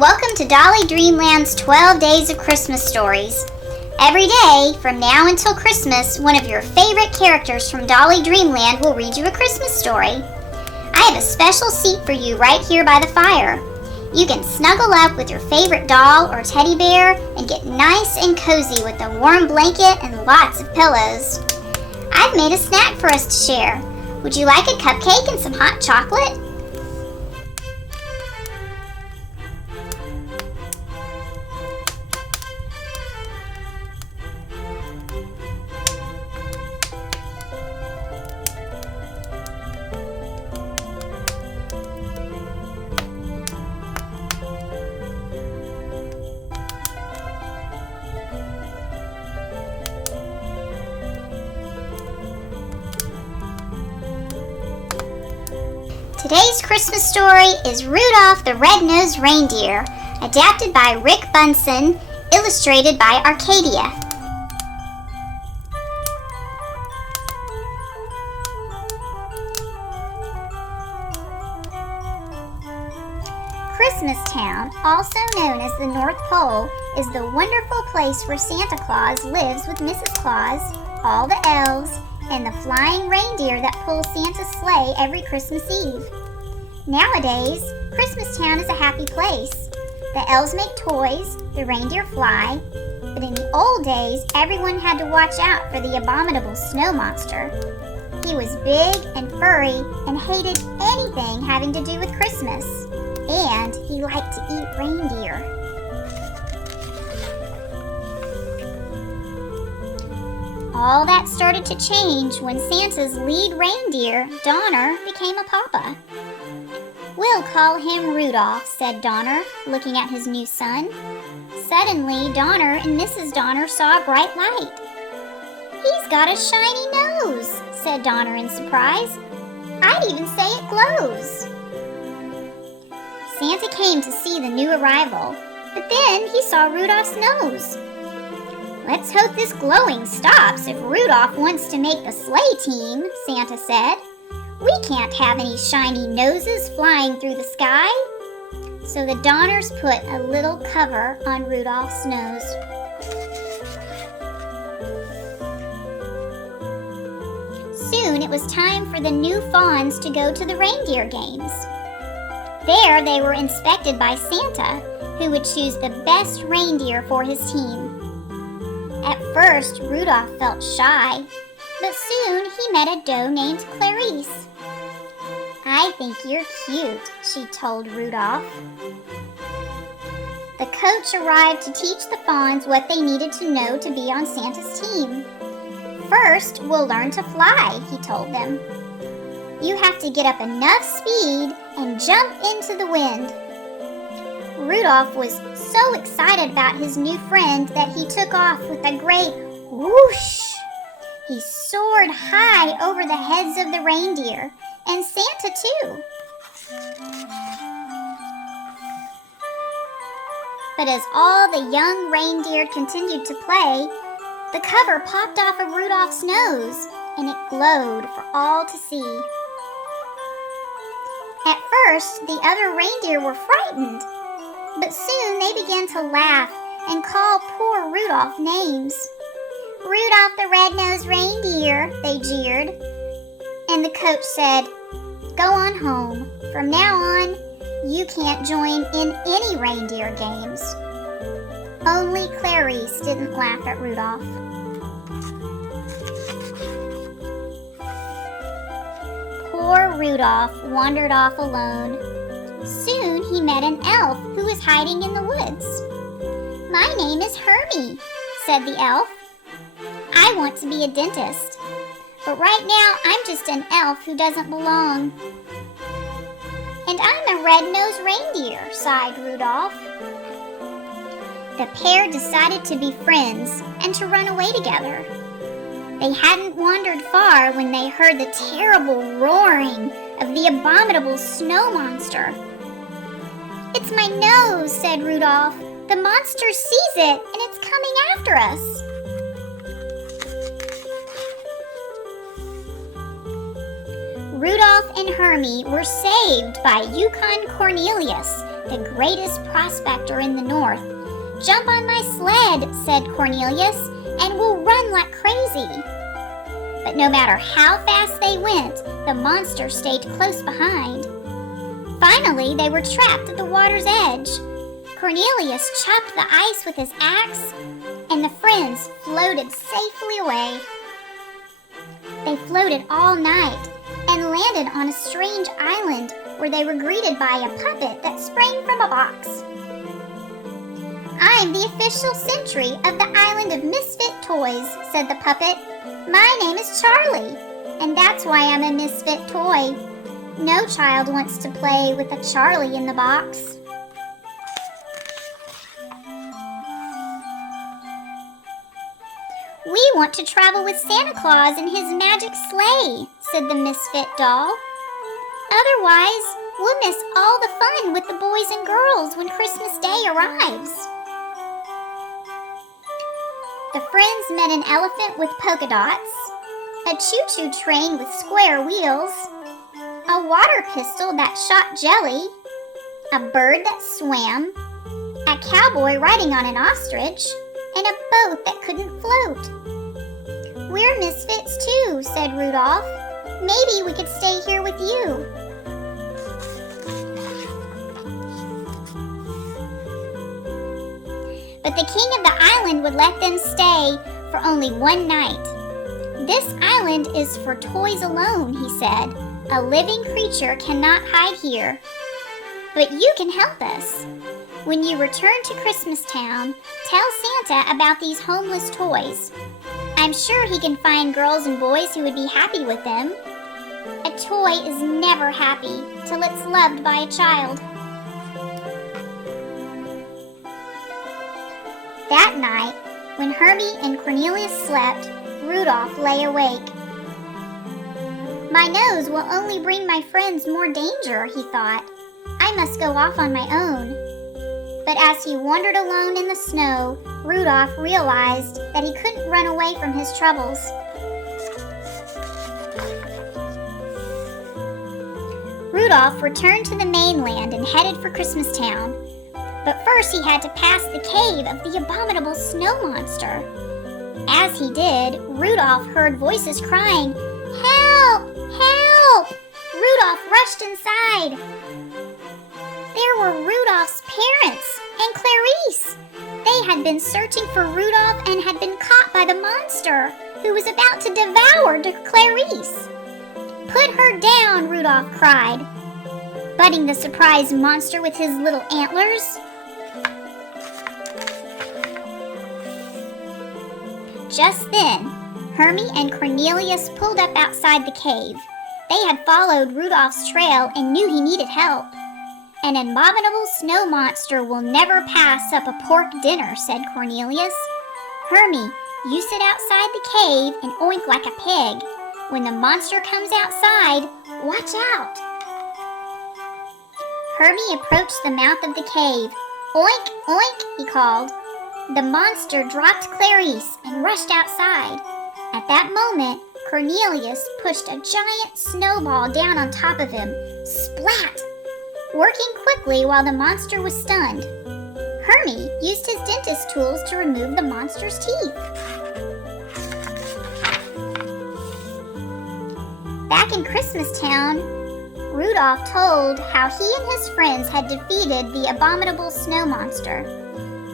and welcome to Dolly Dreamland's 12 Days of Christmas Stories. Every day, from now until Christmas, one of your favorite characters from Dolly Dreamland will read you a Christmas story. I have a special seat for you right here by the fire. You can snuggle up with your favorite doll or teddy bear and get nice and cozy with a warm blanket and lots of pillows. I've made a snack for us to share. Would you like a cupcake and some hot chocolate? Today's Christmas story is Rudolph the Red-Nosed Reindeer, adapted by Rick Bunsen, illustrated by Arcadia. Christmas Town, also known as the North Pole, is the wonderful place where Santa Claus lives with Mrs. Claus, all the elves, and the flying reindeer that pull Santa's sleigh every Christmas Eve. Nowadays, Christmas Town is a happy place. The elves make toys, the reindeer fly, but in the old days, everyone had to watch out for the abominable snow monster. He was big and furry and hated anything having to do with Christmas, and he liked to eat reindeer. All that started to change when Santa's lead reindeer, Donner, became a papa. "We'll call him Rudolph," said Donner, looking at his new son. Suddenly, Donner and Mrs. Donner saw a bright light. "He's got a shiny nose," said Donner in surprise. "I'd even say it glows." Santa came to see the new arrival, but then he saw Rudolph's nose. "Let's hope this glowing stops if Rudolph wants to make the sleigh team," Santa said. "We can't have any shiny noses flying through the sky." So the Donners put a little cover on Rudolph's nose. Soon it was time for the new fawns to go to the reindeer games. There they were inspected by Santa, who would choose the best reindeer for his team. At first, Rudolph felt shy, but soon he met a doe named Clarice. "I think you're cute," she told Rudolph. The coach arrived to teach the fawns what they needed to know to be on Santa's team. "First, we'll learn to fly," he told them. "You have to get up enough speed and jump into the wind." Rudolph was so excited about his new friend that he took off with a great whoosh. He soared high over the heads of the reindeer, and Santa too. But as all the young reindeer continued to play, the cover popped off of Rudolph's nose, and it glowed for all to see. At first, the other reindeer were frightened, but soon they began to laugh and call poor Rudolph names. "Rudolph the Red-Nosed Reindeer," they jeered. And the coach said, "Go on home. From now on, you can't join in any reindeer games." Only Clarice didn't laugh at Rudolph. Poor Rudolph wandered off alone. Soon he met an elf who was hiding in the woods. "My name is Hermie," said the elf. "I want to be a dentist, but right now I'm just an elf who doesn't belong." "And I'm a red-nosed reindeer," sighed Rudolph. The pair decided to be friends and to run away together. They hadn't wandered far when they heard the terrible roaring of the abominable snow monster. "It's my nose," said Rudolph. "The monster sees it, and it's coming after us." Rudolph and Hermie were saved by Yukon Cornelius, the greatest prospector in the north. "Jump on my sled," said Cornelius, "and we'll run like crazy." But no matter how fast they went, the monster stayed close behind. Finally, they were trapped at the water's edge. Cornelius chopped the ice with his axe, and the friends floated safely away. They floated all night and landed on a strange island where they were greeted by a puppet that sprang from a box. "I'm the official sentry of the island of Misfit toys," said the puppet. "My name is Charlie, and that's why I'm a misfit toy. No child wants to play with a Charlie in the box." "We want to travel with Santa Claus in his magic sleigh," said the Misfit doll. "Otherwise, we'll miss all the fun with the boys and girls when Christmas Day arrives." The friends met an elephant with polka dots, a choo-choo train with square wheels, a water pistol that shot jelly, a bird that swam, a cowboy riding on an ostrich, and a boat that couldn't float. "We're misfits too," said Rudolph. "Maybe we could stay here with you." But the king of the island would let them stay for only one night. "This island is for toys alone," he said. "A living creature cannot hide here. But you can help us. When you return to Christmas Town, tell Santa about these homeless toys. I'm sure he can find girls and boys who would be happy with them. A toy is never happy till it's loved by a child." That night, when Hermie and Cornelius slept, Rudolph lay awake. "My nose will only bring my friends more danger," he thought. "I must go off on my own." But as he wandered alone in the snow, Rudolph realized that he couldn't run away from his troubles. Rudolph returned to the mainland and headed for Christmas Town. But first he had to pass the cave of the abominable snow monster. As he did, Rudolph heard voices crying, "Help! Help!" Rudolph rushed inside. There were Rudolph's parents and Clarice. They had been searching for Rudolph and had been caught by the monster, who was about to devour Clarice. "Put her down!" Rudolph cried, butting the surprised monster with his little antlers. Just then, Hermie and Cornelius pulled up outside the cave. They had followed Rudolph's trail and knew he needed help. "An abominable snow monster will never pass up a pork dinner," said Cornelius. "Hermie, you sit outside the cave and oink like a pig. When the monster comes outside, watch out." Hermie approached the mouth of the cave. "Oink, oink," he called. The monster dropped Clarice and rushed outside. At that moment, Cornelius pushed a giant snowball down on top of him. Splat! Working quickly while the monster was stunned. Hermie used his dentist tools to remove the monster's teeth. Back in Christmas Town, Rudolph told how he and his friends had defeated the abominable snow monster.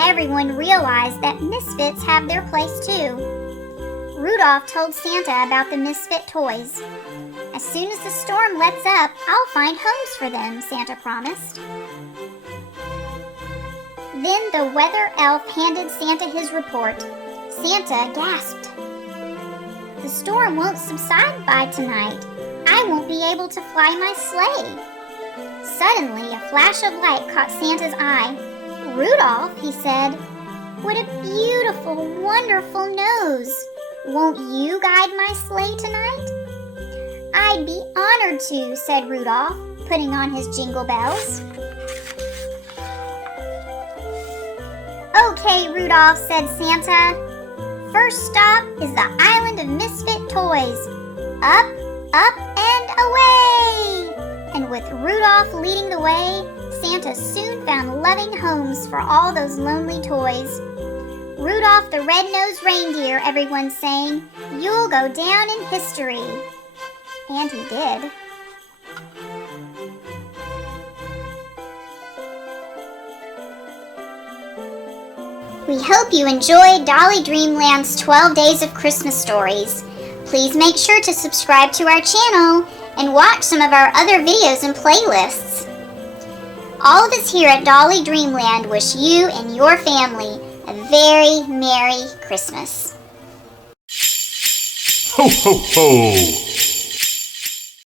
Everyone realized that misfits have their place too. Rudolph told Santa about the misfit toys. "As soon as the storm lets up, I'll find homes for them," Santa promised. Then the weather elf handed Santa his report. Santa gasped. "The storm won't subside by tonight. I won't be able to fly my sleigh." Suddenly, a flash of light caught Santa's eye. "Rudolph," he said, "what a beautiful, wonderful nose. Won't you guide my sleigh tonight?" "I'd be honored to," said Rudolph, putting on his jingle bells. "Okay, Rudolph," said Santa. "First stop is the island of misfit toys. Up, up, and away!" And with Rudolph leading the way, Santa soon found loving homes for all those lonely toys. Rudolph the Red-Nosed Reindeer, everyone sang, "You'll go down in history." And he did. We hope you enjoyed Dolly Dreamland's 12 Days of Christmas stories. Please make sure to subscribe to our channel and watch some of our other videos and playlists. All of us here at Dolly Dreamland wish you and your family a very Merry Christmas. Ho, ho, ho!